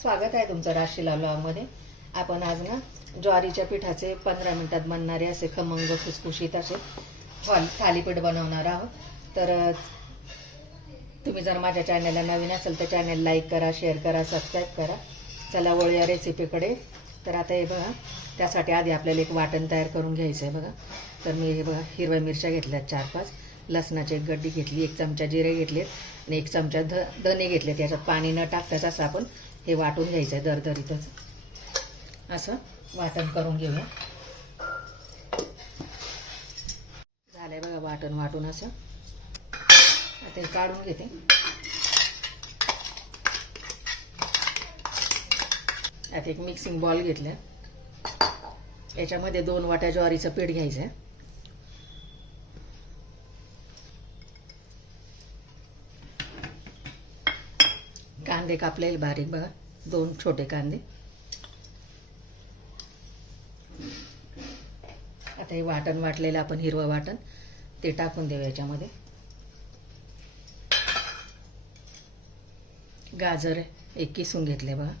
स्वागत आहे तुमचं राशीला ब्लॉगमध्ये. आपण आज ना ज्वारीच्या पिठाचे पंधरा मिनिटात बनणारे असे खमंग खुसखुशीत असे हॉल थालीपीठ बनवणार आहोत. तर तुम्ही जर माझ्या चॅनलला नवीन असेल तर चॅनल लाईक करा शेअर करा सबस्क्राईब करा. चला वळूया रेसिपीकडे तर आता हे बघा त्यासाठी आधी आपल्याला एक वाटण तयार करून घ्यायचं आहे बघा. तर मी हे बघा हिरव्या मिरच्या घेतल्यात चार पाच लसणाची एक गड्डी घेतली एक चमचा जिरे घेतलेत आणि एक चमचा ध धने घेतले याच्यात पाणी न टाकताच असं आपण हे वाटून घ्यायचं आहे दरदरीतच. असं वाटण करून घेऊया. झालंय बघा वाटण वाटून असं. आता हे काढून घेते. आता एक मिक्सिंग बॉल घेतला याच्यामध्ये दोन वाट्या ज्वारीचं पीठ घ्यायचं आहे कांदे कापलेले बारीक बघा दोन छोटे कांदे. आता हे वाटण वाटलेलं आपण हिरवं वाटण ते टाकून देऊ याच्यामध्ये. गाजर एक किसून घेतले बघा.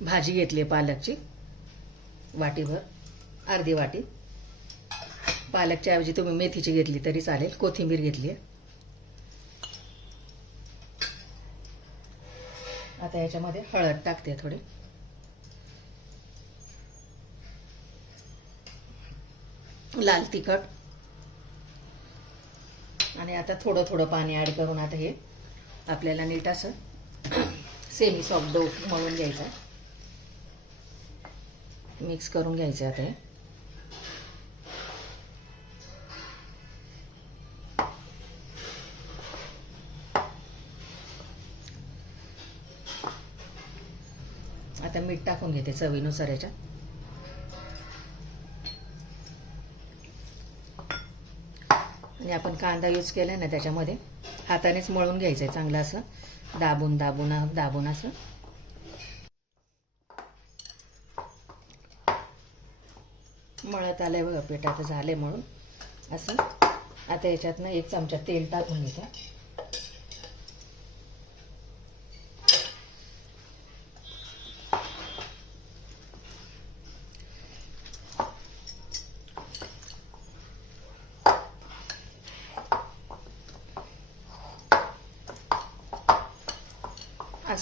भाजी घेतली पालकची वाटीभर अर्धी वाटी. पालकच्या ऐवजी तुम्ही मेथीची घेतली तरी चालेल कोथिंबीर घेतली आहे. आता याच्यामध्ये हळद टाकते थोडी. लाल तिखट. आणि आता थोडं थोडं पाणी ॲड करून आता हे आपल्याला नीट असं सेमी सॉफ्ट डो मळून घ्यायचा मिक्स करून घ्यायचं आता हे. आता मीठ टाकून घेते चवीनुसार याच्यात. आणि आपण कांदा यूज केला ना त्याच्यामध्ये हातानेच मळून घ्यायचं आहे चांगलं असं. दाबून दाबून दाबून असं. मळत आलंय बघा पीठ झालंय म्हणून असं. आता याच्यातनं एक चमचा तेल टाकून घेतात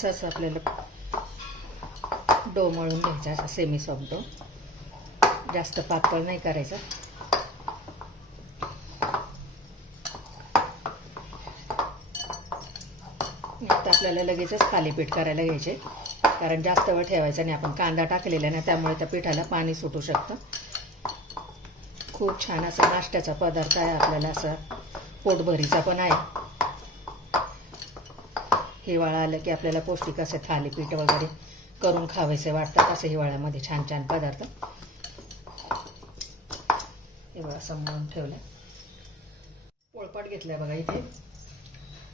असं असं आपल्याला डो मळून घ्यायचा असा सेमी सॉफ्ट डो. जास्त पातळ नाही करायचा. आपल्याला लगेचच थालीपीठ करायला घ्यायचे. कारण जास्त वेळ ठेवायचा नाही आपण कांदा टाकलेला ना त्यामुळे त्या पिठाला पाणी सुटू शकतं. खूप छान असा नाश्त्याचा पदार्थ आहे आपल्याला असा पोटभरीचा पण आहे. हिवाळा आलं की आपल्याला पौष्टिक असे थालीपीठ वगैरे करून खावेसे वाटतात. असं हिवाळ्यामध्ये छान छान पदार्थ. हे समजून ठेवला पोळपाट घेतलाय बघा इथे.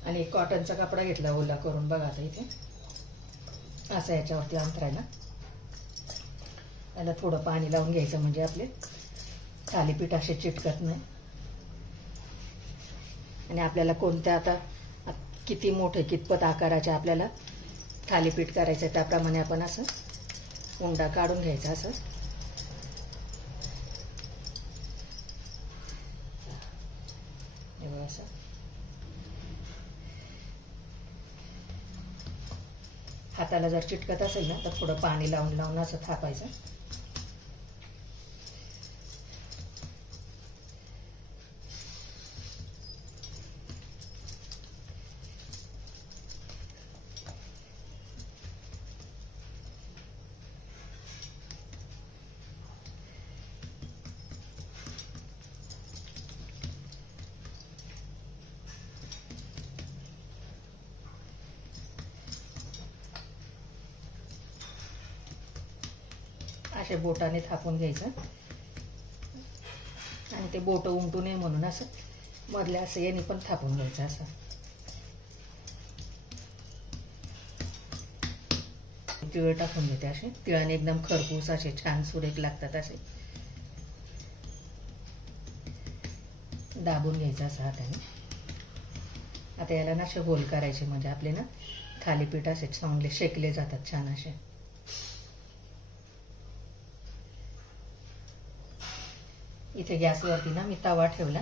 आणि कॉटनचा कपडा घेतला ओला करून बघा आता इथे. असं याच्यावरती अंतरायला. याला थोडं पाणी लावून घ्यायचं म्हणजे आपले थालीपीठ असे चिटकत नाही. आणि आपल्याला कोणत्या आता किती मोठे कितपत आकाराचे आपल्याला थालीपीठ करायचं त्याप्रमाणे आपण असं उंडा काढून घ्यायचा असं. असं. हाताला जर चिटकत असेल ना तर थोडं पाणी लावून लावून असं थापायचं. असे बोटाने थापून घ्यायचं. आणि ते बोट उमटू नये म्हणून असं मधल्या असं याने पण थापून घ्यायचं असं. तिळ टाकून घेते असे. तिळाने एकदम खरपूस असे छान सुरेख लागतात असे. दाबून घ्यायचं असं हाताने. आता याला ना असे होल करायचे म्हणजे आपले ना थालीपीठ असे चांगले शेकले जातात छान असे. इथे गॅसवरती ना मी तवा ठेवला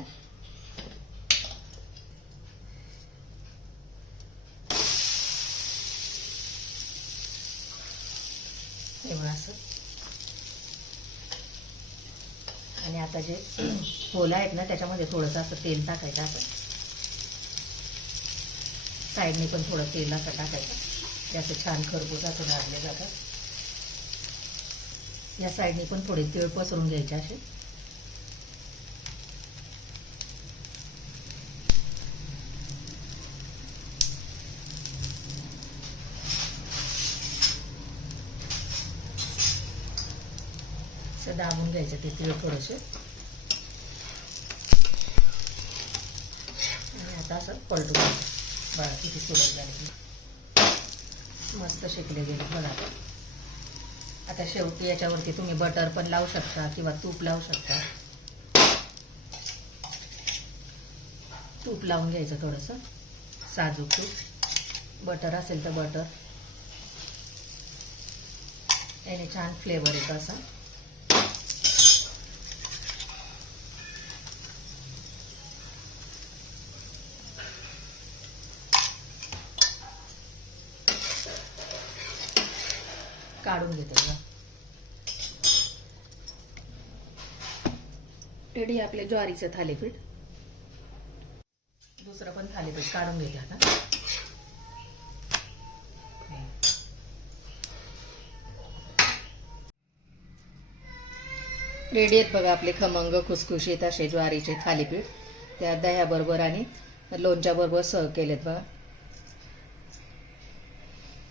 तेव्हा असं. आणि आता जे होल आहेत ना त्याच्यामध्ये थोडंसं असं तेल टाकायचं असं साईडने पण थोडं तेल असं टाकायचं. ते असं छान खरबूज असं भाजले जातात. या साईडने पण थोडे तीळ पसरून घ्यायचे असे. असं दाबून घ्यायचं ते तिळ थोडेसे. आणि आता असं पलटू घ्यायचं. बघा किती सुरत झाली मस्त शेकले गेले बघा. आता आता शेवटी याच्यावरती तुम्ही बटर पण लावू शकता किंवा तूप लावू शकता. तूप लावून घ्यायचं थोडंसं. साजूक तूप. बटर असेल तर बटर याने छान फ्लेवर येतो असा. काढून घेते रेडी आपले ज्वारीचं थालीपीठ. दुसरं पण थालीपीठ काढून घेते आता. रेडी आहेत बघा आपले खमंग खुसखुशीत असे ज्वारीचे थालीपीठ. त्या दह्याबरोबर आणि लोणच्याबरोबर सर्व केलेत बघा.